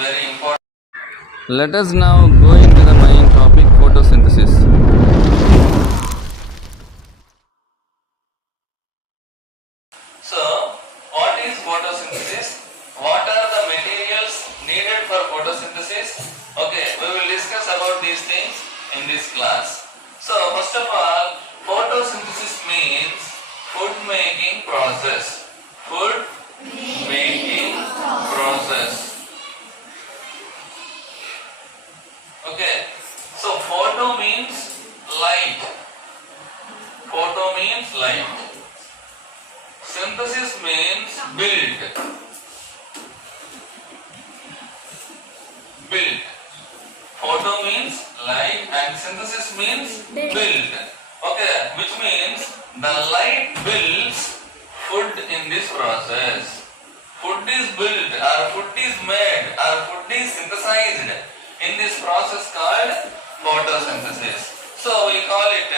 very important. Let us now go into the main topic, photosynthesis. So, what is photosynthesis? What are the materials needed for photosynthesis? Okay, we will discuss about these things in this class. So, first of all, photosynthesis means food making process. Food making process. Okay, so photo means light. Photo means light. Synthesis means build. Build. Photo means light and synthesis means build. Okay, which means the light builds food in this process. Food is built or food is made or food is synthesized in this process called photosynthesis. So we call it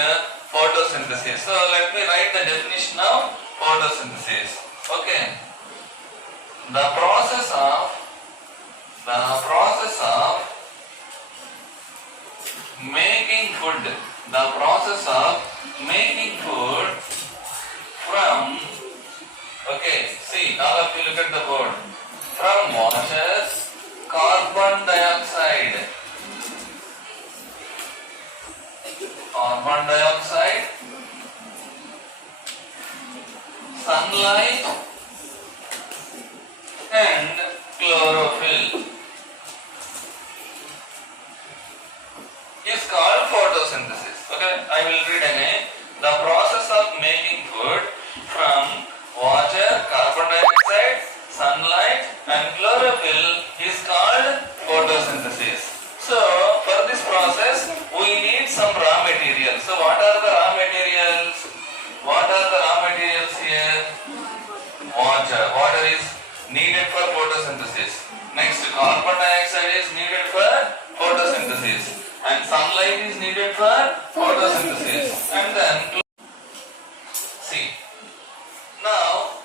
photosynthesis. So let me write the definition of photosynthesis. Okay. The process of making food. The process of making food from, okay, see, all of you look at the board. From water, carbon dioxide. Carbon dioxide, sunlight and chlorophyll is called photosynthesis. Okay, I will read again. The process of making food from water, carbon dioxide, sunlight and chlorophyll is called photosynthesis. So, for this process, we need some raw materials. So, what are the raw materials? What are the raw materials here? Water. Water is needed for photosynthesis. Next, carbon dioxide is needed for photosynthesis. And sunlight is needed for photosynthesis. And then, see. Now,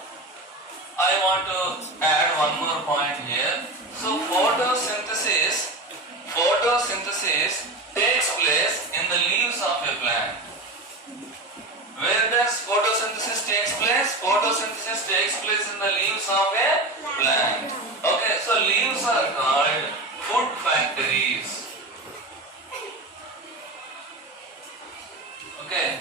I want to add one more point here. So, photosynthesis takes place in the leaves of a plant. Where does photosynthesis takes place? Photosynthesis takes place in the leaves of a plant. Okay, so leaves are called food factories. Okay,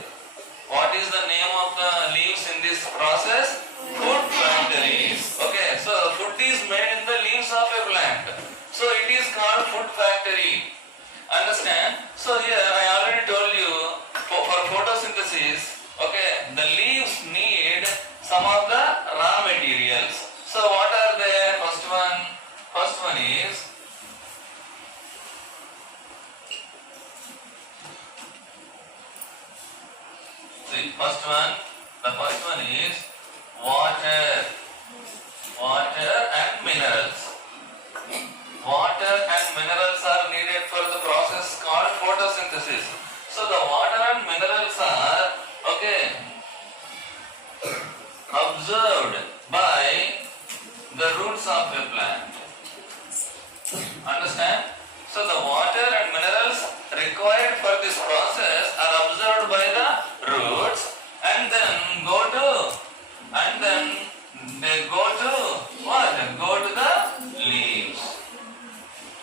what is the name of the leaves in this process? Food factories. Okay, so food is made in the leaves of a plant. So it is called food factory. Understand? So here I already told you for photosynthesis, okay, the leaves need some of the raw materials. So what are they? First one is the first one is water and minerals. Water and minerals are needed for the process called photosynthesis. So the water and minerals are, okay, absorbed by the roots of a plant. Understand? So the water and minerals required for this process are absorbed by the roots and then they go to what? Go to the leaves.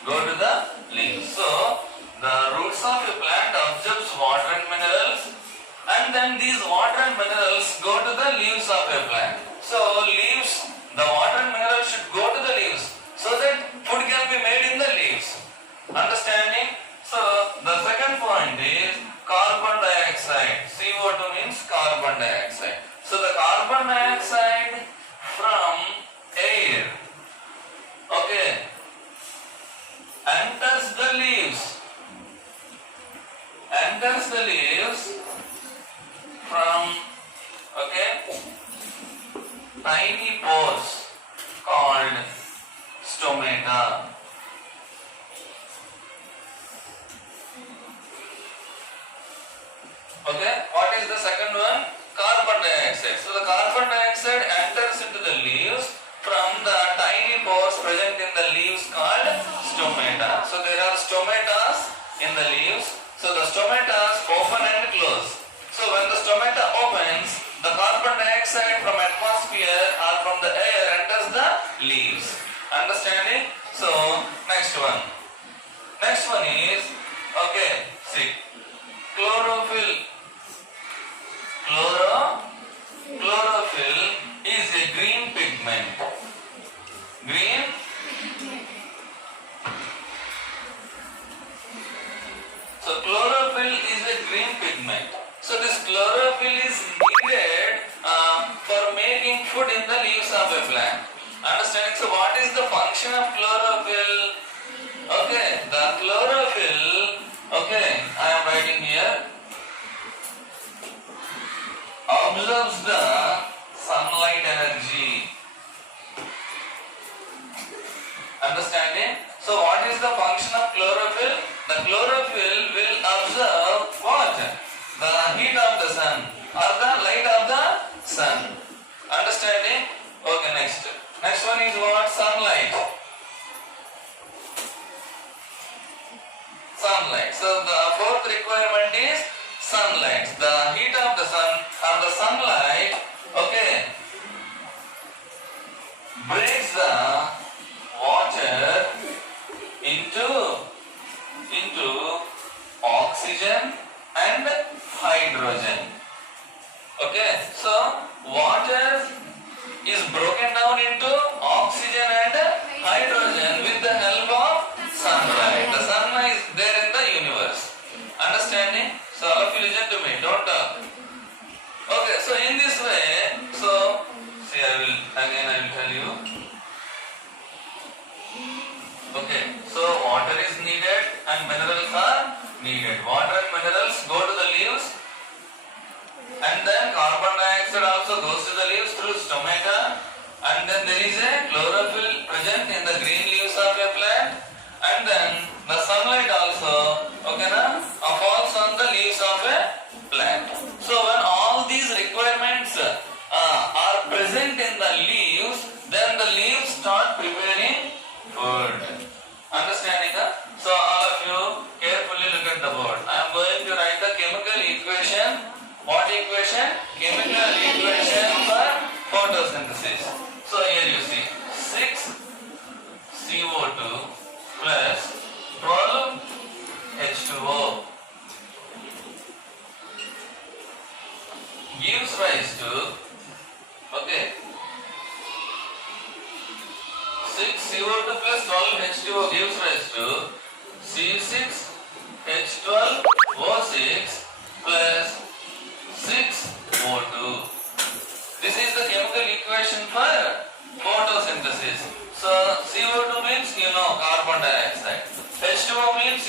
Go to the leaves. So the roots of a plant absorbs water and minerals and then these water and minerals go to the leaves of a plant. So leaves, the water and minerals should go to the leaves so that food can be made in the leaves. Understanding? So the second point is carbon dioxide. CO2 means carbon dioxide. So the carbon dioxide from air, okay, enters the leaves from, okay, tiny pores called stomata. Okay, what is the second one? Carbon dioxide. So the carbon dioxide enters into the leaves from the tiny pores present in the leaves called chlorophyll is needed for making food in the leaves of a plant. Understanding? So what is the function of chlorophyll? Okay, the chlorophyll, okay, I am writing here, absorbs the sunlight energy. Understanding? So what is the function of chlorophyll? The chlorophyll will absorb what? The heat of the sun or the light of the sun. Understanding? Okay, next. Next one is what? Sunlight. Sunlight. So the fourth requirement is sunlight. The heat of the sun or the sunlight, okay, breaks the water into oxygen and hydrogen. Okay, so water is broken down into oxygen and hydrogen with the help of sunlight. The sun is there in the universe. Understanding? So all of you listen to me, don't talk. Okay, so in this way, so see, I will tell you. Okay, so water is needed and minerals are needed. Water and minerals go to the leaves, and then carbon dioxide also goes to the leaves through stomata, and then there is a chlorophyll present in the green leaves of a plant, and then the sunlight also, okay, falls on the leaves of a plant. So when all these requirements are present in the leaves, then the leaves start preparing food. Understanding? So all of you carefully look at the board. I am going to write the chemical equation. What equation? Chemical equation for photosynthesis. So here you see 6 CO2 plus 12 H2O gives rise to, okay, 6 CO2 plus 12 H2O gives rise to C6H12O6 plus 6O2. This is the chemical equation for photosynthesis. So CO2 means carbon dioxide. H2O means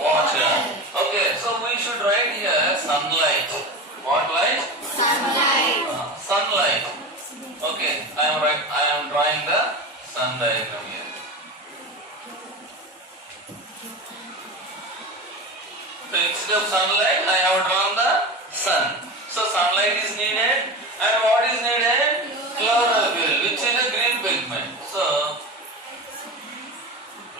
water. Okay, so we should write here sunlight. What light? Sunlight. Sunlight. Okay, I am drawing the sun diagram here. So instead of sunlight, I have drawn the sun. So sunlight is needed, and what is needed? Chlorophyll, which is a green pigment. So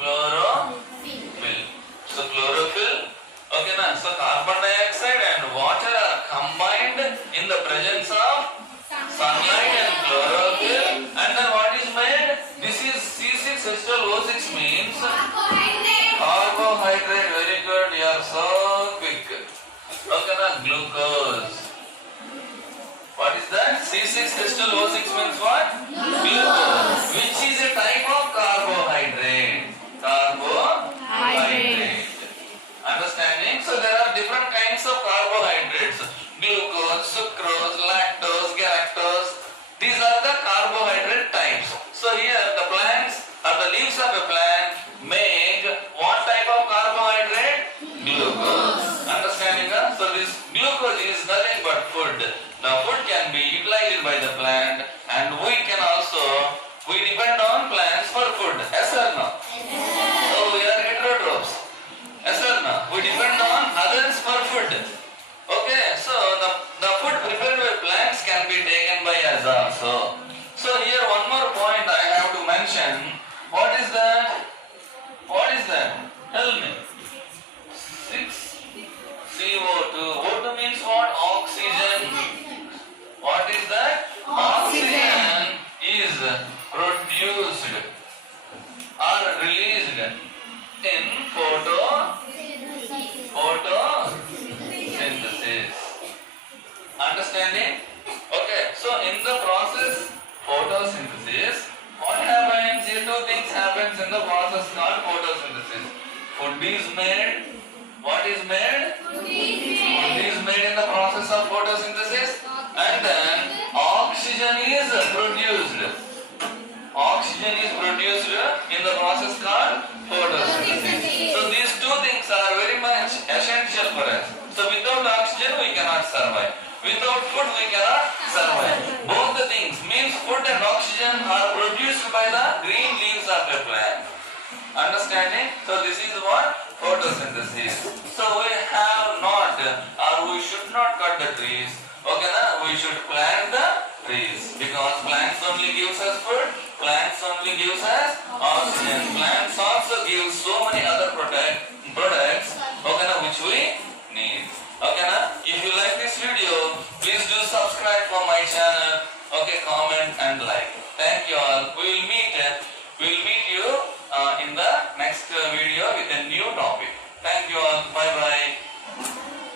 chlorophyll. So chlorophyll. Okay, now so carbon dioxide and water are combined in the presence of sunlight and chlorophyll, and then what is made? This is C6H12O6 means carbohydrate. Very good, you are so quick. Okay, now glucose. What is that? C6H12O6 means what? Glucose, which is a type of carbohydrate. Carbohydrate. Understanding? So there are different kinds of carbohydrates. Glucose, sucrose, lactose, galactose. These are the carbohydrate types. So here the plants or the leaves of a plant make what type of carbohydrate? Glucose. Understanding? So this glucose is nothing but food. The food can be utilized by the plant, and we depend on plants for food. Yes or no? So we are heterotrophs. Yes or no? We depend on others for food. Okay, so the food prepared by plants can be taken by us also. So here one more point I have to mention. What is that? What is that? Tell me. 6 CO2. O2 means what? Oxygen. What is that? Oxygen is produced or released in photosynthesis. Understanding? Okay, so in the process photosynthesis, what happens? Here two things happens in the process called photosynthesis. Food is made. What is made? Food is made in the process of photosynthesis. cannot survive. Without food we cannot survive. Both the things means food and oxygen are produced by the green leaves of a plant. Understanding? So this is what? Photosynthesis. So we have not or we should not cut the trees. Okay, na? We should plant the trees because plants only gives us food. Plants only gives us oxygen. Plants also give so many other products, okay, na, which we need. Okay, na? If you like this video, please do subscribe for my channel. Okay, comment and like.